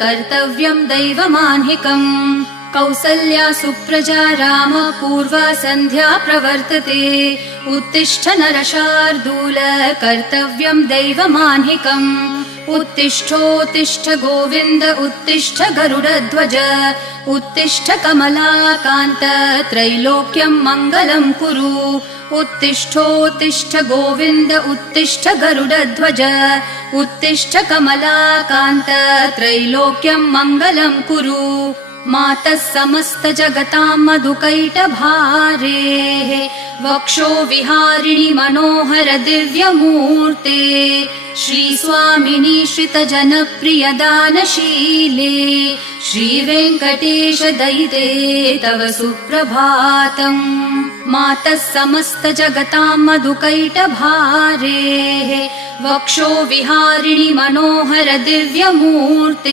कर्तव्यं दैवमान्हिकम् कौसल्या सुप्रजा राम पूर्वा सन्ध्या प्रवर्तते उत्तिष्ठ नरशार्दूल कर्तव्यं दैवमान्हिकम् उत्तिष्ठोत्तिष्ठ गोविन्द उत्तिष्ठ गरुडध्वज उत्तिष्ठ कमलाकान्त त्रैलोक्यं मङ्गलं कुरु उत्तिष्ठोत्तिष्ठ गोविन्द उत्तिष्ठ गरुडध्वज उत्तिष्ठ कमलाकान्त त्रैलोक्यं मङ्गलं कुरु मातः समस्त जगतां मधुकैटभारेः वक्षो विहारिणि मनोहर दिव्यमूर्ते श्रीस्वामिनि श्रितजनप्रिय दानशीले श्रीवेङ्कटेश दयिते तव सुप्रभातम् मातः समस्त जगतां मधुकैटभारेः वक्षो विहारिणि मनोहर दिव्यमूर्ते